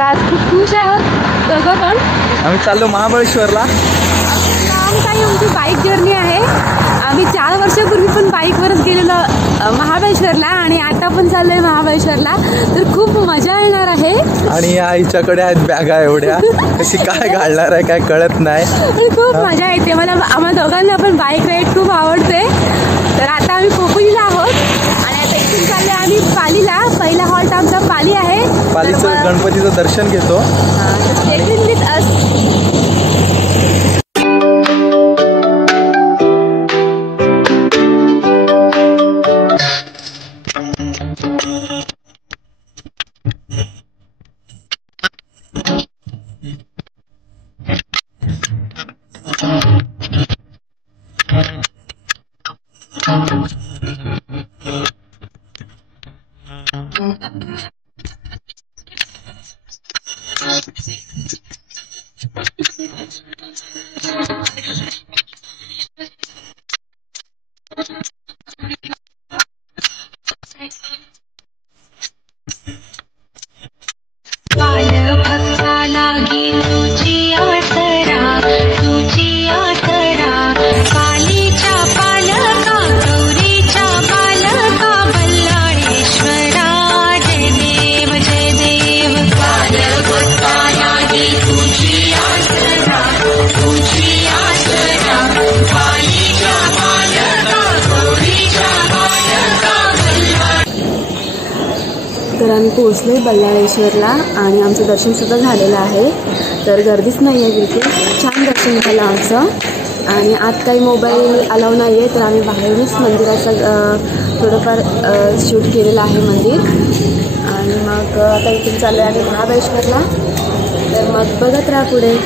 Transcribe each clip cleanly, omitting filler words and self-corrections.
तर आज खूप खुश आहोत दोघं पण. आम्ही चाललो महाबळेश्वरला. काही आमची बाईक जर्नी आहे. आम्ही 4 वर्षापूर्वी पण बाईकवरच गेलेलो महाबळेश्वरला आणि आता पण चाललोय महाबळेश्वरला. तर खूप मजा येणार आहे. आणि आईच्याकडे आहेत बॅगा एवढ्या, कशी काय घालणार आहे काय कळत नाही. खूप मजा येते. मला आम्हा दोघांना पण बाईक राईड खूप आवडते. तर आता आम्ही खोपोलीला आहोत आणि आता इथून चालले आम्ही पालीला. पहिला हॉल्ट आमचा पाली आहे. पालीचं गणपतीचं दर्शन घेतो. तर आम्ही पोहोचले बल्लाळेश्वरला आणि आमचं दर्शनसुद्धा झालेलं आहे. तर गर्दीच नाही आहे बिलकुल. छान दर्शन झालं आमचं. आणि आत काही मोबाईल अलाव नाही आहे, तर आम्ही बाहेरूनच मंदिराचं थोडंफार शूट केलेलं आहे मंदिर. आणि मग आता इथून चाललो आहे आम्ही महाबळेश्वरला. तर मग बघत राहा पुढे.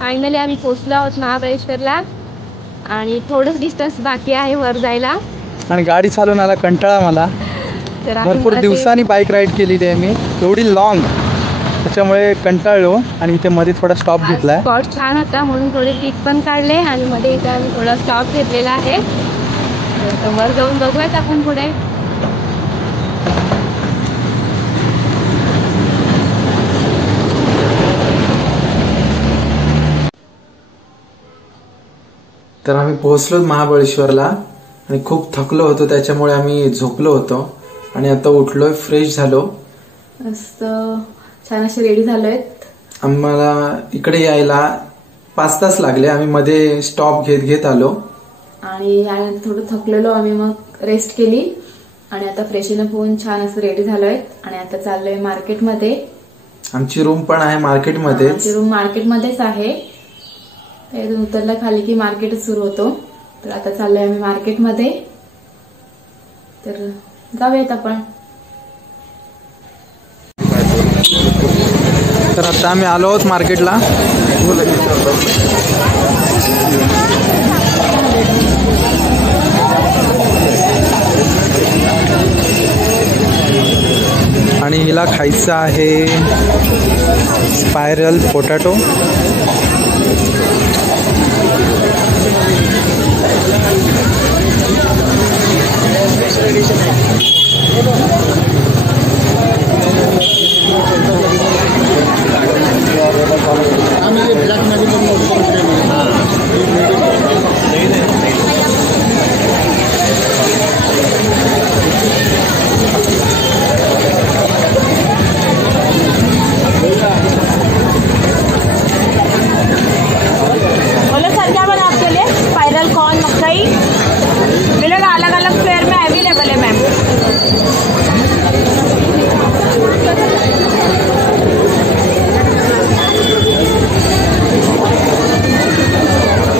फायनली आम्ही पोहोचलो आहोत महाबळेश्वरला आणि थोडंच डिस्टन्स बाकी आहे वर जायला. आणि गाडी चालवून आला कंटाळा मला. भरपूर दिवसांनी बाईक राईड केलेली आहे मी, एवढी लॉंग, त्याच्यामुळे कंटाळलो. आणि इथे मध्ये थोडा स्टॉप घेतला. स्पॉट छान होता म्हणून थोडे पिक पण काढले आणि मध्ये इथे आम्ही थोडा स्टॉप घेतलेला आहे. वर जाऊन बघूयात आपण पुढे. तर आम्ही पोहोचलो महाबळेश्वरला आणि खूप थकलो होतो, त्याच्यामुळे आम्ही झोपलो होतो. आणि आता उठलोय, फ्रेश झालो, मस्त छान असे रेडी झालोयत. आम्हाला इकडे यायला 5 तास लागले. आम्ही मध्ये स्टॉप घेत आलो आणि थोडं थकलेलो आम्ही, मग रेस्ट केली आणि आता फ्रेशनअप होऊन छान असं रेडी झालोय. आणि आता चाललोय मार्केटमध्ये. आमची रूम पण आहे मार्केटमध्ये. आमची रूम मार्केटमध्येच आहे. इथून उतरला खाली की मार्केटच सुरू होतो. तर आता चाललोय आम्ही मार्केटमध्ये. तर जाऊयात आपण. तर आता आम्ही आलो आहोत मार्केटला. आणि हिला खायचं आहे स्पायरल पोटॅटो. बोलो सर क्या बना आपके लिए? स्पाइरल कॉर्न मकई मिलेगा, अलग अलग फ्लेवर में अवेलेबल है मैम।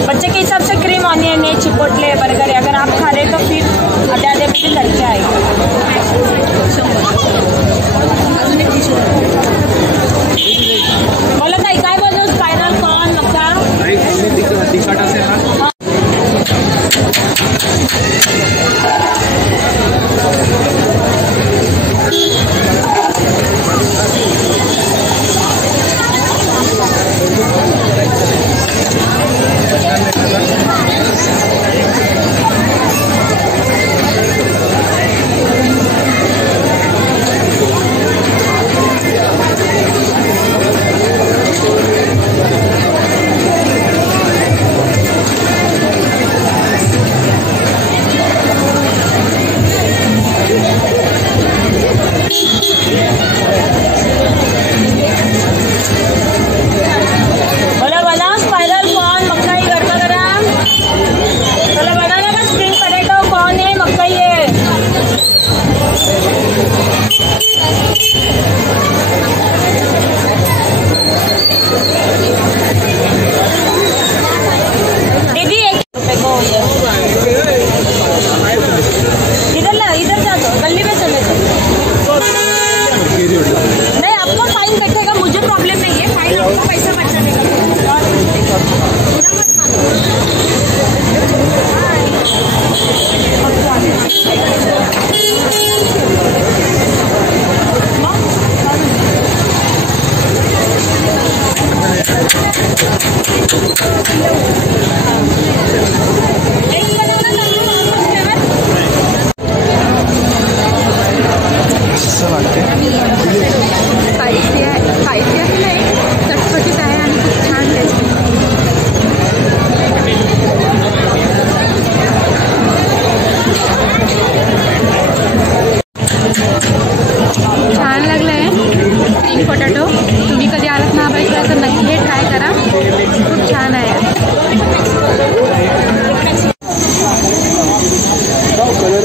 बच्चे के हिसाब से क्रीम ऑनियन है, चिपोटले बर्गर है, अगर आप खा रहे तो फिर आधे आधे में करके आएगा। बोला ताई काय बोलतो? स्पायरल कॉर्न मक्का नहीं, आपको फाइन कटेगा, मुझे प्रॉब्लम नहीं है, फाइन आपका पैसा बचाने स्पायसी आहे, चटपटीत आहे आणि खूप छान टेस्ट छान लागलं आहे स्प्रिंग पोटॅटो। तुम्ही कधी आलात महाबळेश्वरला तर नक्की हे ट्राय करा, खूप छान आहे। कलर